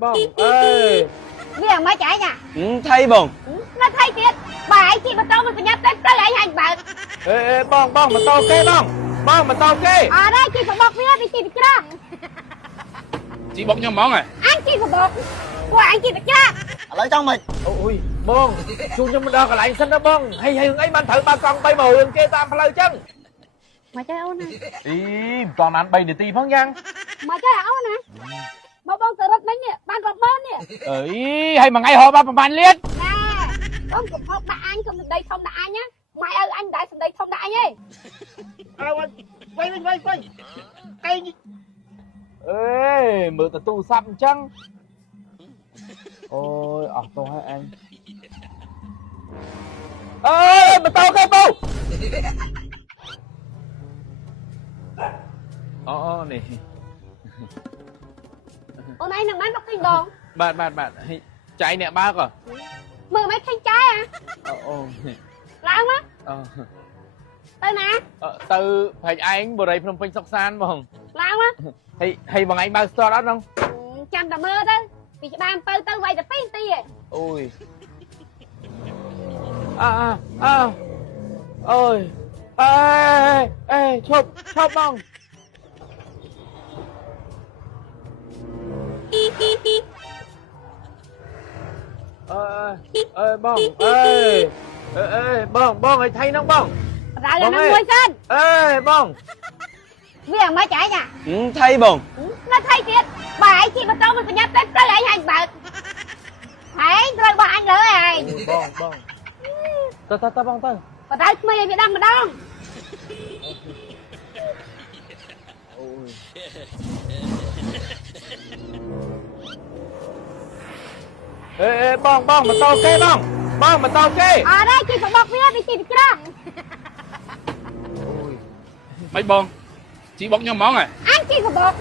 bông ơi việc mới chạy nha thay bông nó thay tiết bài chị mà tao mình phải nhập tới tới lại hành bạn bông mà tao kê bông mà tao kê ở đây chị phải bọc với đi chị được chưa chị bọc nhau món rồi anh chị phải bọc của anh chị được chưa lấy trong mày ôi bông chú nhưng mà đo cái lạnh xanh đó bông hay ấy bạn thử ba con bay màu lên kia tam phải lời chân mà chơi ấu này ý toàn ăn bay để tì phong nhang mà chơi ấu này mà bông tự rất bánh nè bạn còn bên nè ý hay mà ngay họ ba bàn liệt nè bông cũng không đã anh không được đây không đã anh nhá mày ơi anh đại đây không đã nhé quay cây ê mượn tờ tu xăm chăng ôi tôi hai anh ê mà tao cái bông này hôm nay nằm bán bọc kinh đòn bạn chạy nè ba cơ mười mấy thanh trái à làm á từ nè từ phải anh bữa đây from sóc san không làm á hay bằng anh bao store đó không chăm tầm mơ đó vì bạn từ vậy là tí tí ôi ôi ê chụp không bông bông ấy thấy nó bông ra là nó nuôi sinh ê bông việc mới chạy nha thay bông nó thay tiết bài chị mà tao mình phải nhập tới tới lại hành bạn thấy rồi bà anh nữa rồi bông tao bông tao và tao mày bị đâm mà đông ê bông mà tao kê bông mà tao kê ở đây chị phải bọc với đi chị được chưa mấy bon chị bọc nhau món rồi anh chị phải bọc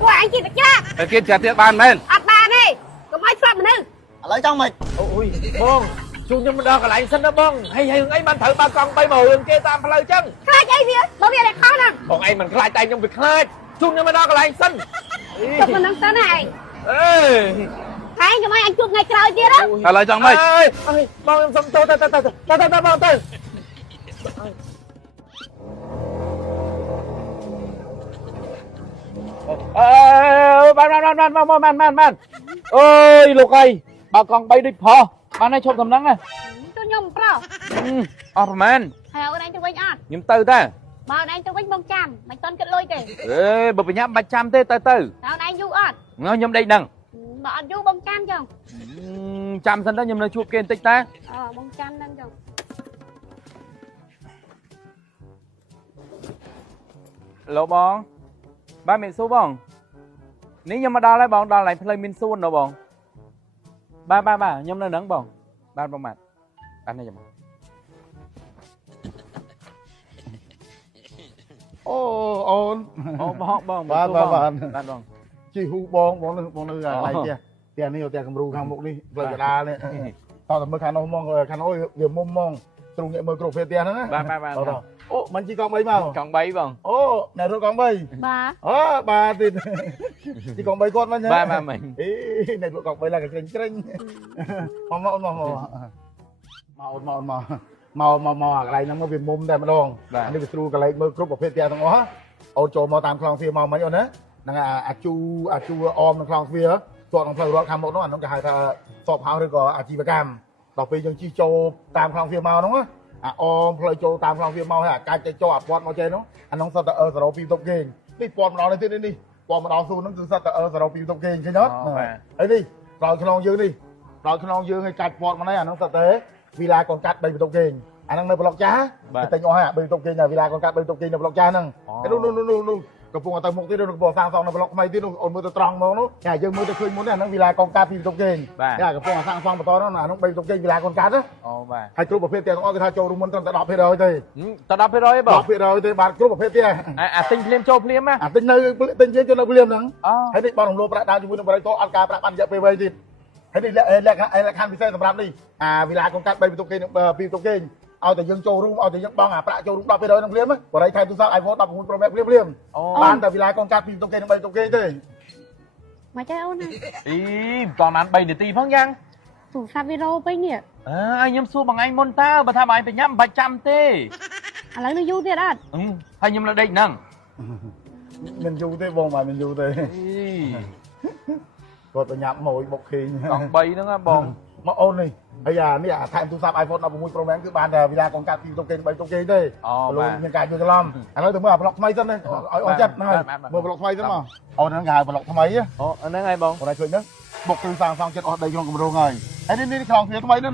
của anh chị được chưa phải kia trả tiền bàn lên bà đi có mấy phút mà nữa lấy trong mày ôi bông chú nhưng mà đo cái lạnh xanh đó bông hay ấy bạn thử ba con bay màu lên kia tam phải lời chân khai cái gì bảo vệ lại khó nè còn anh mình khai tay trong việc khai chú nhưng mà đo cái lạnh xanh chụp mình đang tới này ê thấy cho mấy anh chụp ngày trời kia đó trả lời chồng mày bông em xong tôi bông tôi bạn ơi lục ơi bà con bay đi phò bạn này chụp thầm nắng này tôi nhom pro man hay ở đây tôi quên ăn nhưng từ ta mà đây tôi quên bông chàm mày tôn cái lôi kì ê bà phải nhắm 300 thế từ nào đây du ăn ngon nhom đây đằng mà ăn du bông chàm chồng trăm thân đó nhom nó chụp kênh tích ta bông chàm đang chồng lỗ bong ba miệng số bong nếu nhom mà đo lại bong đo lại play min xuân đâu bong ba nhom nó nắng bong ba bong mặt ăn này chồng ôn bong bạn chị hú bong nữ này kia tiền này tiền cầm ru khang một đi lời cả đa này tao tầm mơ khăn nó mong khăn ôi việc mong trùng nhẹ mơ cột phê tiền đó ba ô mình chỉ con mấy màu con bay bong ô này rồi con bay bà bà thì chỉ còn bay con mà nhá ba mình ý này rồi con bay là cái kênh màu cái này nó có viền mồmแต่ម្ដងនេះវាស្រួលកន្លែងមើលគ្រប់ប្រភេទផ្ទះទាំងអស់អូនចូលមកតាមខ្លងទ្វារមកមិញអូនណាហ្នឹងអាជូអមក្នុងខ្លងទ្វារទាត់ក្នុងផ្លូវរត់ខាងមុខនោះអានោះគេហៅថាសពហៅឬក៏អាជីវកម្មដល់ពេលយើងជិះចូលតាមខ្លងទ្វារមកហ្នឹងអាអមផ្លូវចូលតាមខ្លងទ្វារមកហើយអាកាច់ទៅចូលអាពាត់មកចេះនោះអានោះសតើសរោពីតុបគេងនេះពាត់ម្ដងនេះទៀតនេះពាត់ម្ដងស៊ូហ្នឹងគឺសតើសរោពីតុបគេងឃើញអត់ហើយនេះក្រោយខ្លងយើងនេះក្រោយខ្លងយើងឲ្យកាច់ពាត់មកនេះអានោះសតើវីឡាកងកាត់3បន្ទប់គេងអាហ្នឹងនៅប្លុកចាស់តែញអស់ហើយ3បន្ទប់គេងនៅវីឡាកងកាត់3បន្ទប់គេងនៅប្លុកចាស់ហ្នឹងនោះកំពុងតែមុខទៀតនោះកំពុងសាងសង់នៅប្លុកថ្មីទៀតនោះអូនមើលទៅត្រង់មកនោះតែយើងមើលទៅឃើញមុននេះអាហ្នឹងវីឡាកងកាត់2បន្ទប់គេងតែកំពុងសាងសង់បន្តនោះអាហ្នឹង3បន្ទប់គេងវីឡាកងកាត់ណាបាទហើយគ្រប់ប្រភេទទាំងអស់គេថាចូលរួមមុនត្រឹមតែ10%ទេតែ10%ទេបង10%ទេបាទគ្រប់ប្រភេទទេអាទិញភ្លាមចូលភ្លាមណាអាទិញនៅទិញចូលនៅភ្លាមហ្នឹងហើយនេះបងរំលោភប្រាក់ដើមជាមួយនឹងបរិយាកាសអត់ការប្រាក់បានរយៈពេលវែងទៀតហើយនេះលក្ខខណ្ឌពិសេសសម្រាប់នេះអាវីឡាកងកាត់3បន្ទប់គេង2បន្ទប់គេងឲ្យតែយើងចូលរួមឲ្យតែយើងបង់អាប្រាក់ចូលរួម10%នឹងភ្លាមបរិយាថៃទូរស័ព្ទ iPhone 16 Pro Max ភ្លាមបានតែវីឡាកងកាត់2បន្ទប់គេងនិង3បន្ទប់គេងទេ Mà chơi ôn này. Ý, còn ăn 3 នាទីផងយ៉ាង Tủ sa video bên nè. ខ្ញុំសួរបងឯងមុនតើបើថាបងឯងបញ្ញាមិនបាច់ចាំទេ À lấy nó du tiệt á. ហើយខ្ញុំលើដេកហ្នឹង មានយូរទេបងបាទមានយូរទេ អី គាត់ទៅញ៉ាំមួយបុកខេង កង់3ហ្នឹងហ៎បង មកអូននេះហើយអានេះអាថែមទូរស័ព្ទ iPhone 16 Pro Max គឺបានតែវីឡាកងកាត់ពីទុកគេ3ទុកគេទេលោកមានការយល់ច្រឡំឥឡូវទៅមើលអាប្លុកថ្មីសិនឲ្យអូនចិត្តហ្នឹងហើយមើលប្លុកថ្មីសិនមកអូនហ្នឹងគេហៅប្លុកថ្មី អូហ្នឹងហើយបង បងឯងជួយហ្នឹងបុកគឺសាងសង់ចិត្តអស់ដីក្នុងគម្រោងហើយហើយនេះខ្លងទ្វារថ្មីហ្នឹង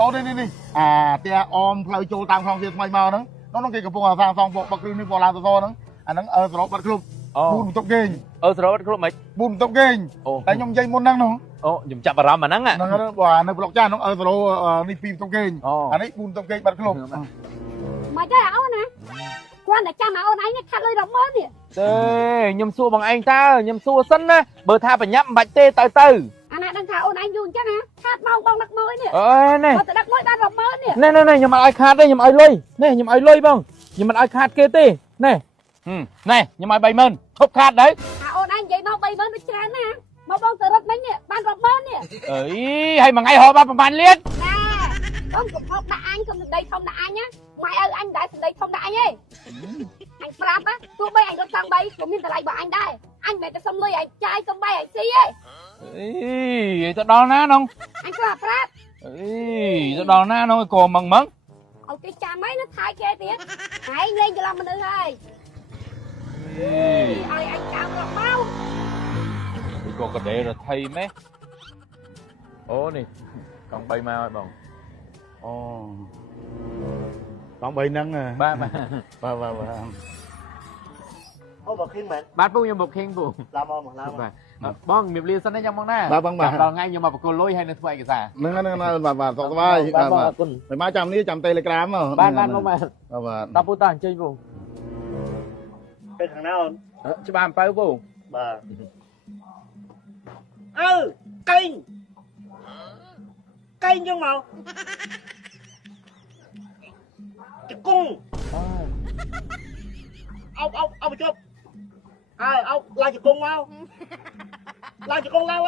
អូននេះអាផ្ទះអមផ្លូវចូលតាមខ្លងទ្វារថ្មីមកហ្នឹងនោះគេកំពុងសាងសង់បុកគឺនេះបុកឡើងសសរហ្នឹងអាហ្នឹងសរុបបាត់គ្រប់ 4 បន្ទប់គេង សរុបគ្រប់មិន 4 បន្ទប់គេងតែខ្ញុំនិយាយមុនហ្នឹងនោះ អូខ្ញុំចាប់អារម្មណ៍អាហ្នឹង ហ្នឹងបើនៅប្លុកចាស់ហ្នឹងសរុបនេះ 2 បន្ទប់គេងអានេះ 4 បន្ទប់គេងបាត់គ្រប់ Mà chơi ôn nè. Quan là cha mà ôn anh khát lơi đóng mớn nè. ទេខ្ញុំសួរបងឯងតើខ្ញុំសួរសិនណាបើថាបញ្ញាប់មិនបាច់ទេទៅ À nè đang thả ôn anh dùng chắc hả? Khát mau bong đặt môi nè. អើណែ Mà tự đặt môi ban đóng mớn nè. ណែខ្ញុំអត់ឲ្យខាតទេខ្ញុំឲ្យលុយណែខ្ញុំឲ្យលុយបងខ្ញុំមិនឲ្យខាតគេទេណែណែខ្ញុំឲ្យ 30000 khúcខាតđấy À ôn anh vậy mau bay mớn nó chán nè. Mau bong tự rớt bánh nè, ban đóng mớn nè. អីហើយមួយថ្ងៃហោបានប្រហែលលាន Nè, không cũng không đã anh không được đây không đã anh nhá. Mày ơi anh đã đây không đã anh ấy. Anh Prap á, tôi bay anh có sang bay, cũng như là lại bảo anh đây. Anh mẹ ta xong lôi anh trai xong bay anh xí ấy. អីទៅដល់ណានង Anh Prap Prap. អីទៅដល់ណានងកុំមឹង Ông cái cha mấy nó thay kia tiếc. Anh lên cho làm mình được rồi. អី Ơi anh cao được mau. ក៏កដេរថៃម៉េអូនេះកង់3មកហើយបង អូកង់3ហ្នឹង បាទ បាទអូមកខេងមែន បាទពូខ្ញុំបុកខេងពូ ឡាមកមកឡា បាទបងជំរាបលាសិនណាយ៉ាងបងណា បាទបងបាទ ដល់ថ្ងៃខ្ញុំមកបកគោលលុយហើយនៅធ្វើឯកសារ ហ្នឹងបាទសុខសប្បាយបាទមិនមកចាំនេះចាំ Telegram មក បាទបងបាទ បាទ ដល់ពូតើអញ្ជើញពូ ទៅខាងណាអូន ច្បាស់អំពៅពូ បាទកេងយើងមកជង្គង់អោមកជប់អោឡើងជង្គង់មកឡើងជង្គង់ឡើង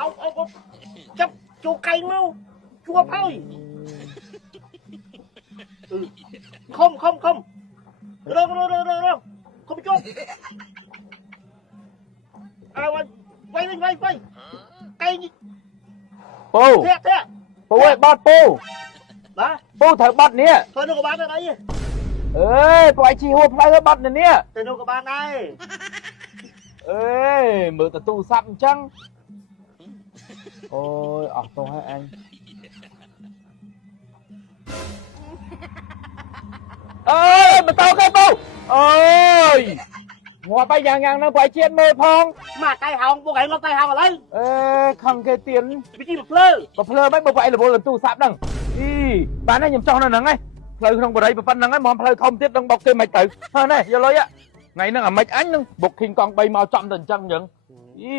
អោចាប់ជួកេងមកជួបហើយខំរងខំជប់អើវាយកេង ពូ ធាក់ ពូឯបត់ពូ បាទ ពូត្រូវបត់នេះ ធ្វើនោះក៏បានដែរអី អេពូឯជីហួរផ្លូវឲ្យបត់នេះ ទៅនោះក៏បានដែរ អេមើលទៅទូរស័ព្ទអញ្ចឹងអូយអស់ទោសហើយអញអើយបន្តគេពូអូយងាប់ไปយ៉ាងហ្នឹងប្រៃជាតិមើលផង មកតែហោងពួកឯងមកតែហោងឥឡូវ អេខឹងគេទៀន វិធីមកភ្លើ បើភ្លើមិនបើប្រៃរវល់ទូរស័ព្ទហ្នឹងអីបានហើយខ្ញុំចោះនៅហ្នឹងហើយផ្លូវក្នុងបរិយប៉ុណ្្នឹងហើយមកផ្លូវធំទៀតនឹងបុកគេមិនទៅហើយនេះយកលុយថ្ងៃហ្នឹងអាម៉េចអញនឹងបុកឃីងកង់3មកចំទៅអញ្ចឹងអី